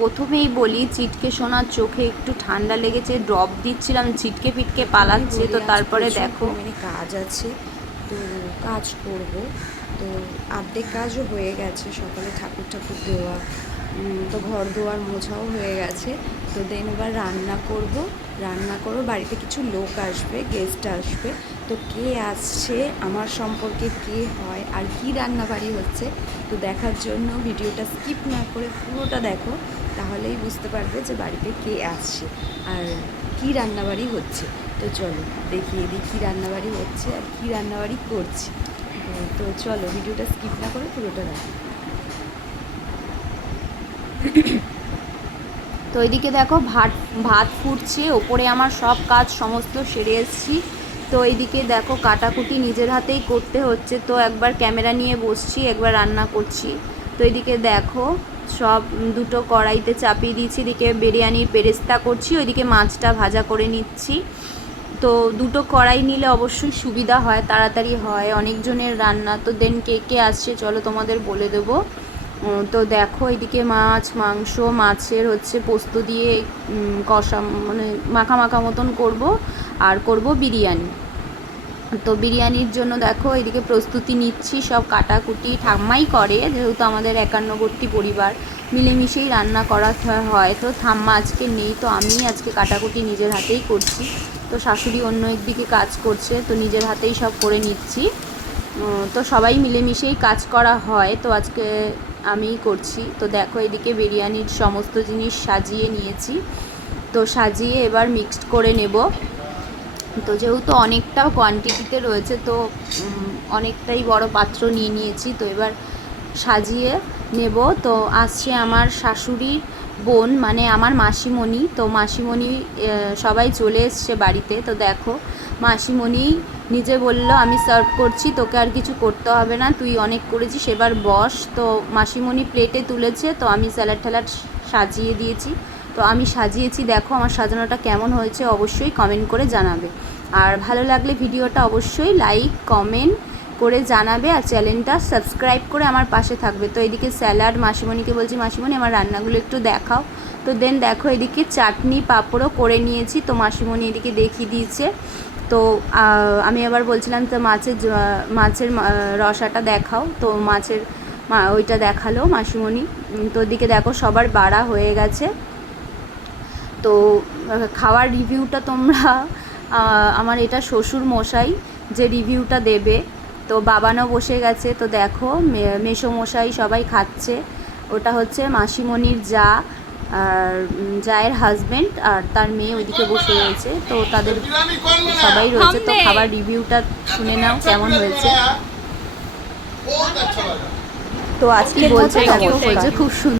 প্রথমেই বলি, চিটকে সোনার চোখে একটু ঠান্ডা লেগেছে, ড্রপ দিচ্ছিলাম, ছিটকে ফিটকে পালাচ্ছে। তো তারপরে দেখো কাজ আছে, তো কাজ করব। তো অর্ধেক কাজও হয়ে গেছে, সকালে ঠাকুর ঠাকুর দেওয়া, তো ঘর দুয়ার মোছাও হয়ে গেছে। তো দেন এবার রান্না করব। বাড়িতে কিছু লোক আসবে, গেস্ট আসবে। তো কে আসছে, আমার সম্পর্কে কে হয়, আর কি রান্নাবাড়ি হচ্ছে, তো দেখার জন্য ভিডিওটা স্কিপ না করে পুরোটা দেখো, তাহলেই বুঝতে পারবে যে বাড়িতে কে আসছে আর কী রান্নাবাড়ি হচ্ছে। তো চলো দেখিয়ে দিই কী রান্নাবাড়ি হচ্ছে আর কী রান্নাবাড়ি করছি। তো চলো ভিডিওটা স্কিপ না করে পুরোটা দেখো। তো এদিকে দেখো ভাত ফুটছে, ওপরে আমার সব কাজ সমস্ত সেরে এসেছি। তো এইদিকে দেখো কাটাকুটি নিজের হাতেই করতে হচ্ছে, তো একবার ক্যামেরা নিয়ে বসছি, একবার রান্না করছি। তো এদিকে দেখো সব দুটো কড়াইতে চাপিয়ে দিয়েছি, এদিকে বিরিয়ানির পেরেস্তা করছি, ওইদিকে মাছটা ভাজা করে নিচ্ছি। তো দুটো কড়াই নিলে অবশ্যই সুবিধা হয়, তাড়াতাড়ি হয়, অনেকজনের রান্না। তো দেন কে কে আসছে চলো তোমাদের বলে দেবো। তো দেখো এদিকে মাংস, মাছের হচ্ছে পোস্ত দিয়ে কষা, মানে মাখা মাখা মতন করব, আর করব বিরিয়ানি। তো বিরিয়ানির জন্য দেখো এদিকে প্রস্তুতি নিচ্ছি, সব কাটাকুটি ঠাম্মাই করে, যেহেতু আমাদের একান্নবর্তী পরিবার, মিলেমিশেই রান্না করা হয়। তো ঠাম্মা আজকে নেই, তো আমি আজকে কাটাকুটি নিজের হাতেই করছি। তো শাশুড়ি অন্য একদিকে কাজ করছে, তো নিজের হাতেই সব করে নিচ্ছি। তো সবাই মিলেমিশেই কাজ করা হয়, তো আজকে আমিই করছি। তো দেখো এদিকে বিরিয়ানির সমস্ত জিনিস সাজিয়ে নিয়েছি, তো সাজিয়ে এবার মিক্সড করে নেব। তো যেহেতু অনেকটা কোয়ান্টিটিতে রয়েছে, তো অনেকটাই বড় পাত্র নিয়ে নিয়েছি, তো এবার সাজিয়ে নেব। তো আসছে আমার শাশুড়ির বোন, মানে আমার মাসিমণি। তো মাসিমণি সবাই চলে এসছে বাড়িতে। তো দেখো মাসিমণি নিজে বলল আমি সার্ভ করছি, তোকে আর কিছু করতে হবে না, তুই অনেক করেছিস, এবার বস। তো মাসিমণি প্লেটে তুলেছে, তো আমি স্যালাড ট্যালাড সাজিয়ে দিয়েছি। তো আমি সাজিয়েছি, দেখো আমার সাজানোটা কেমন হয়েছে অবশ্যই কমেন্ট করে জানাবে। আর ভালো লাগলে ভিডিওটা অবশ্যই লাইক কমেন্ট করে জানাবে, আর চ্যানেলটা সাবস্ক্রাইব করে আমার পাশে থাকবে। তো এদিকে স্যালাড, মাসিমণিকে বলছি মাসিমণি আমার রান্নাগুলো একটু দেখাও। তো দেন দেখো এদিকে চাটনি পাঁপড়ও করে নিয়েছি, তো মাসিমণি এদিকে দেখিয়ে দিয়েছে। তো আমি আবার বলছিলাম তো মাছের রসাটা দেখাও, তো মাছের ওইটা দেখালো মাসিমণি। তো ওদিকে দেখো সবার বাড়া হয়ে গেছে। তো খাওয়ার রিভিউটা তোমরা, আমার এটা শ্বশুর মশাই যে রিভিউটা দেবে। তো বাবানও বসে গেছে, তো দেখো মেসোমশাই সবাই খাচ্ছে। ওটা হচ্ছে মাসিমণির যা, আর জায়ের হাজব্যান্ড আর তার মেয়ে ওইদিকে বসে রয়েছে, তো তাদের সবাই রয়েছে। তো খাবার রিভিউটা শুনে নাও কেমন হয়েছে। তো আজকে বলছে খুব সুন্দর।